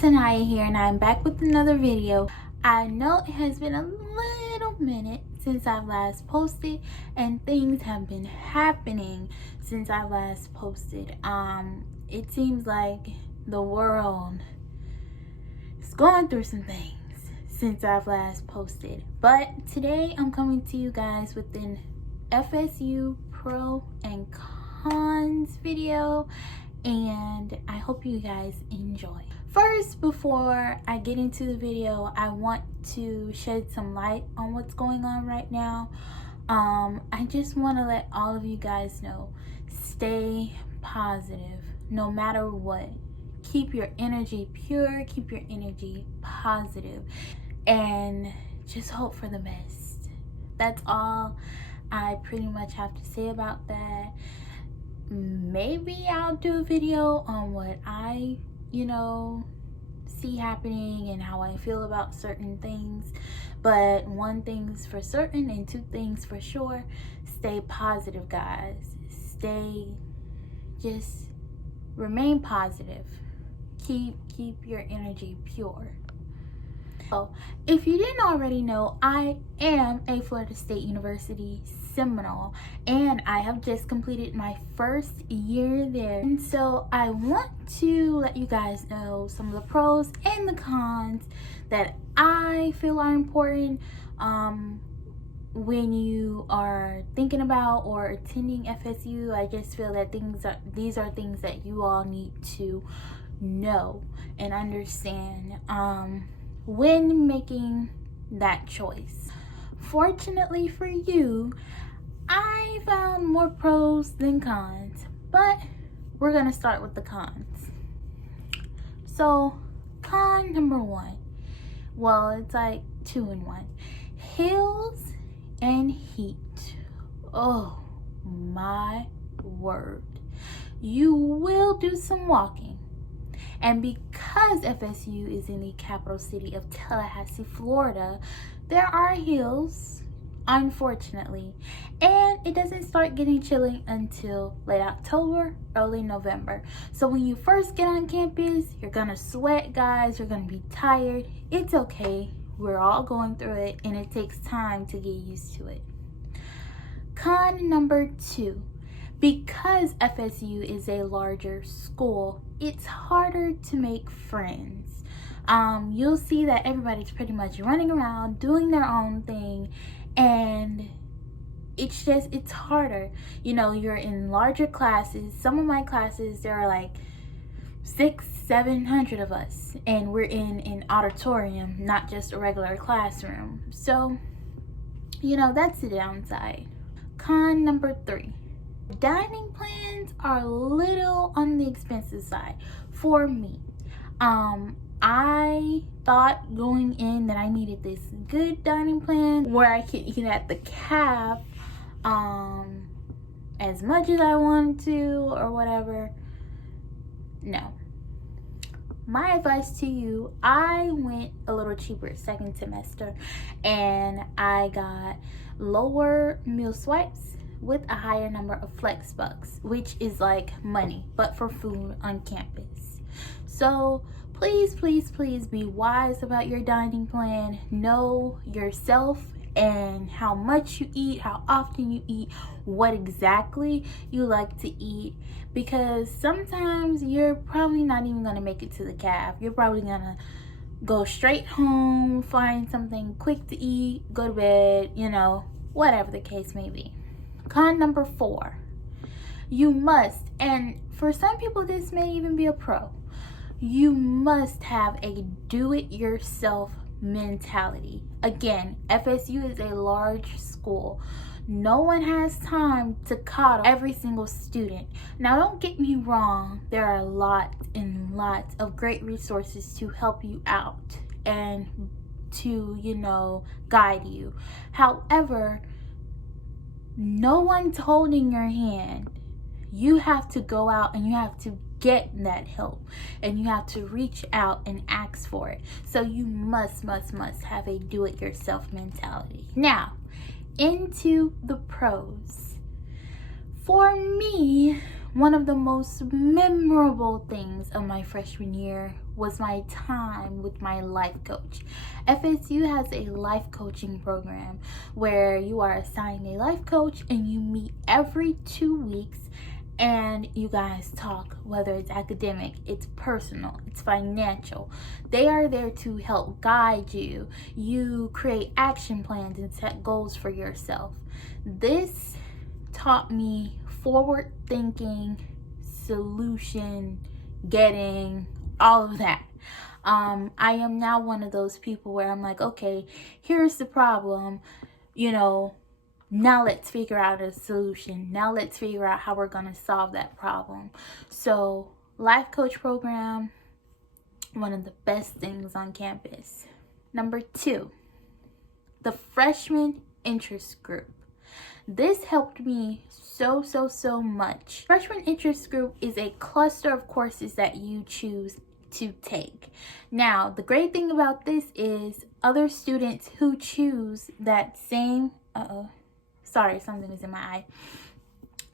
Tanaya here, and I'm back with another video. I know it has been a little minute since I've last posted, and things have been happening since I last posted. It seems like the world is going through some things since I've last posted. But today I'm coming to you guys with an FSU pro and cons video, and I hope you guys enjoy. First, before I get into the video, I want to shed some light on what's going on right now. I just want to let all of you guys know, stay positive no matter what. Keep your energy pure, keep your energy positive, and just hope for the best. That's all I pretty much have to say about that. Maybe I'll do a video on what I see happening and how I feel about certain things, but one thing's for certain and two things for sure: stay positive, guys. Just remain positive. Keep your energy pure. So, if you didn't already know, I am a Florida State University Seminole, and I have just completed my first year there. And so I want to let you guys know some of the pros and the cons that I feel are important when you are thinking about or attending FSU. I just feel that these are things that you all need to know and understand when making that choice. Fortunately for you, I found more pros than cons, but we're gonna start with the cons. So, con number one, well, it's like 2 in 1. Hills and heat. Oh my word. You will do some walking. And because FSU is in the capital city of Tallahassee, Florida, there are hills, unfortunately. And it doesn't start getting chilly until late October, early November. So when you first get on campus, you're gonna sweat, guys. You're gonna be tired. It's okay. We're all going through it, and it takes time to get used to it. Con number 2. Because FSU is a larger school, it's harder to make friends. You'll see that everybody's pretty much running around doing their own thing, and it's harder. You're in larger classes. Some of my classes, there are like 600-700 of us, and we're in an auditorium, not just a regular classroom. So that's the downside. Con number 3. Dining plans are a little on the expensive side for me. I thought going in that I needed this good dining plan where I could eat at the caf as much as I wanted to or whatever. No. My advice to you, I went a little cheaper second semester, and I got lower meal swipes with a higher number of flex bucks, which is like money, but for food on campus. So please be wise about your dining plan. Know yourself and how much you eat, how often you eat, what exactly you like to eat, because sometimes you're probably not even gonna make it to the caf. You're probably gonna go straight home, find something quick to eat, go to bed, whatever the case may be. Con number 4, you must, and for some people this may even be a pro, you must have a do-it-yourself mentality. Again, FSU is a large school. No one has time to coddle every single student. Now, don't get me wrong, there are lots and lots of great resources to help you out and to, guide you. However, no one's holding your hand. You have to go out and you have to get that help, and you have to reach out and ask for it. So you must have a do-it-yourself mentality. Now, into the pros. For me, One of the most memorable things of my freshman year was my time with my life coach. FSU has a life coaching program where you are assigned a life coach and you meet every 2 weeks and you guys talk, whether it's academic, it's personal, it's financial. They are there to help guide you. You create action plans and set goals for yourself. This taught me forward thinking, solution getting, all of that. I am now one of those people where I'm like, okay, here's the problem, now let's figure out a solution. Now let's figure out how we're going to solve that problem. So, life coach program, one of the best things on campus. Number 2, the freshman interest group. This helped me so much. Freshman interest group is a cluster of courses that you choose to take. Now, the great thing about this is other students who choose that same, something is in my eye.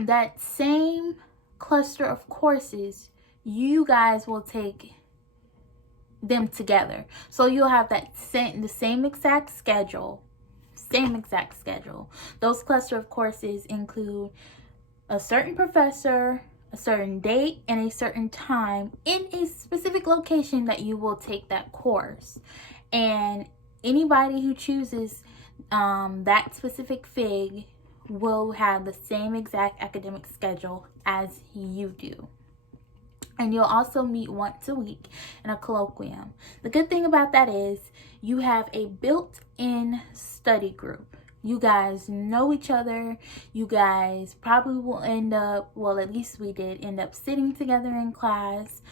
That same cluster of courses, you guys will take them together. So you'll have the same exact schedule. Those cluster of courses include a certain professor, a certain date, and a certain time in a specific location that you will take that course. And anybody who chooses that specific FIG will have the same exact academic schedule as you do. And you'll also meet once a week in a colloquium. The good thing about that is you have a built-in study group. You guys know each other. You guys probably will end up, well, at least we did end up sitting together in class.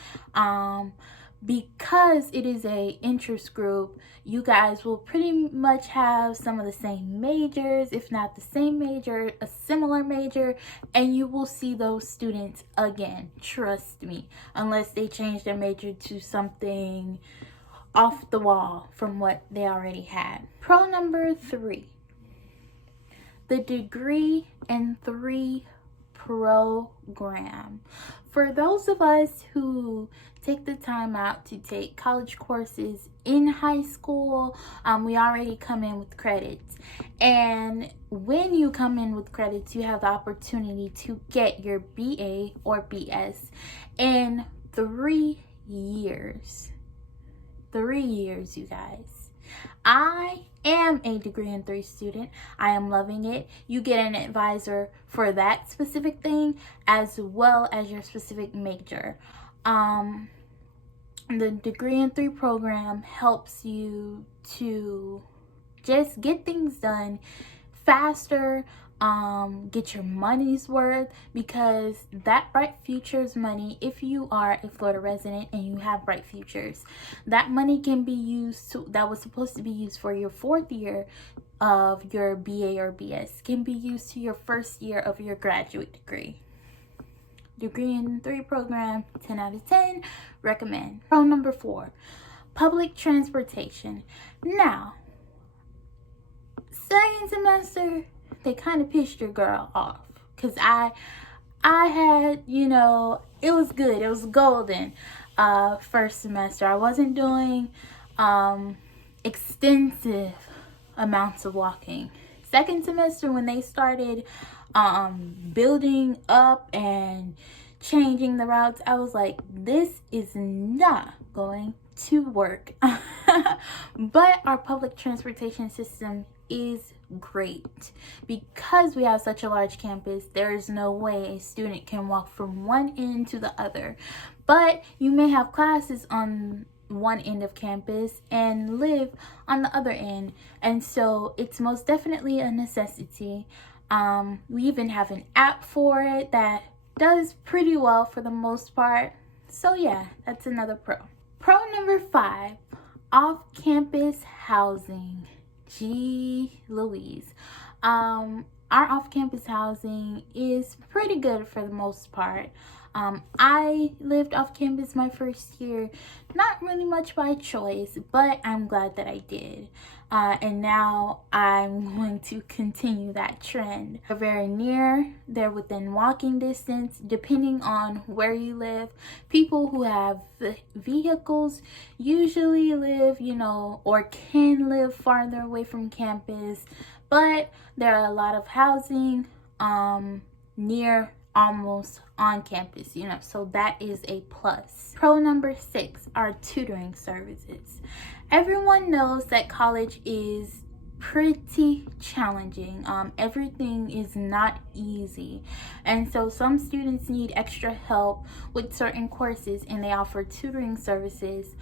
Because it is a interest group, you guys will pretty much have some of the same majors, if not the same major, a similar major, and you will see those students again, trust me, unless they change their major to something off the wall from what they already had. Pro number 3, the Degree in 3 program. For those of us who take the time out to take college courses in high school, we already come in with credits. And when you come in with credits, you have the opportunity to get your BA or BS in 3 years. 3 years, you guys. I am a Degree in 3 student. I am loving it. You get an advisor for that specific thing as well as your specific major. The Degree in 3 program helps you to just get things done faster, get your money's worth, because that Bright Futures money, if you are a Florida resident and you have Bright Futures, that money can be used that was supposed to be used for your 4th year of your BA or BS, can be used to your 1st year of your graduate degree. Degree in 3 program, 10 out of 10, recommend. Pro number 4, public transportation. Now, second semester, they kind of pissed your girl off, because I had, it was good, it was golden. First semester, I wasn't doing extensive amounts of walking. Second semester, when they started building up and changing the routes, I was like, this is not going to work. But our public transportation system is great. Because we have such a large campus, there is no way a student can walk from one end to the other. But you may have classes on one end of campus and live on the other end, and so it's most definitely a necessity. We even have an app for it that does pretty well for the most part. So yeah, that's another pro. Pro number 5, off-campus housing. Gee Louise. Our off-campus housing is pretty good for the most part. I lived off campus my first year, not really much by choice, but I'm glad that I did. And now I'm going to continue that trend. They're very near, they're within walking distance, depending on where you live. People who have vehicles usually live, or can live farther away from campus, but there are a lot of housing near, almost on campus, so that is a plus. Pro number 6 are tutoring services. Everyone knows that college is pretty challenging. Everything is not easy, and so some students need extra help with certain courses, and they offer tutoring services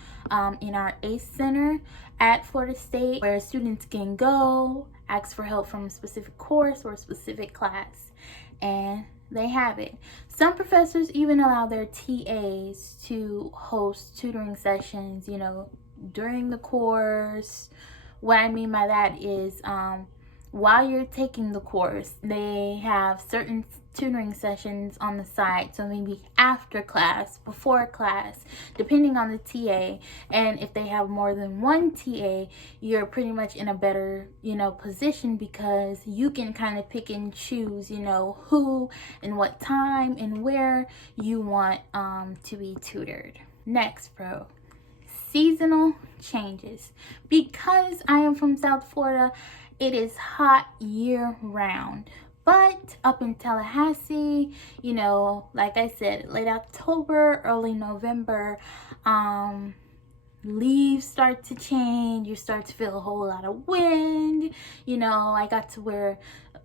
in our ACE Center at Florida State, where students can go ask for help from a specific course or a specific class, and they have it. Some professors even allow their TAs to host tutoring sessions, during the course. What I mean by that is while you're taking the course, they have certain tutoring sessions on the side. So maybe after class, before class, depending on the TA. And if they have more than one TA, you're pretty much in a better, position, because you can kind of pick and choose, who and what time and where you want to be tutored. Next pro, seasonal changes. Because I am from South Florida, it is hot year round. But up in Tallahassee, like I said, late October, early November, leaves start to change. You start to feel a whole lot of wind. I got to wear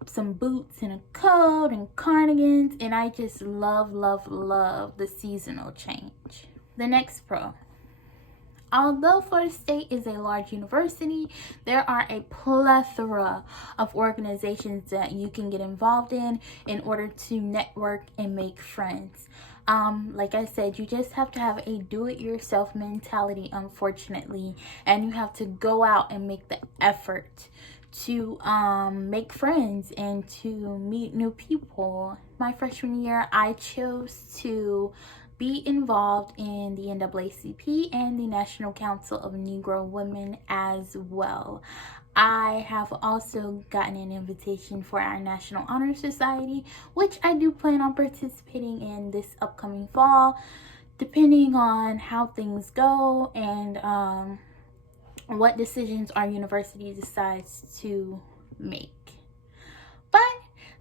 some boots and a coat and cardigans, and I just love the seasonal change. The next pro. Although Florida State is a large university, there are a plethora of organizations that you can get involved in order to network and make friends. Like I said, you just have to have a do-it-yourself mentality, unfortunately, and you have to go out and make the effort to make friends and to meet new people. My freshman year, I chose to be involved in the NAACP and the National Council of Negro Women as well. I have also gotten an invitation for our National Honor Society, which I do plan on participating in this upcoming fall, depending on how things go and what decisions our university decides to make. But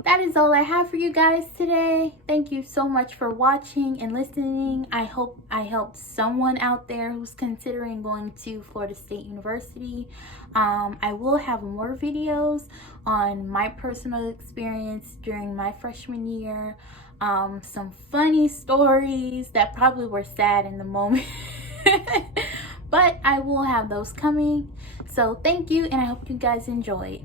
that is all I have for you guys today. Thank you so much for watching and listening. I hope I helped someone out there who's considering going to Florida State University. I will have more videos on my personal experience during my freshman year. Some funny stories that probably were sad in the moment. But I will have those coming. So thank you, and I hope you guys enjoyed.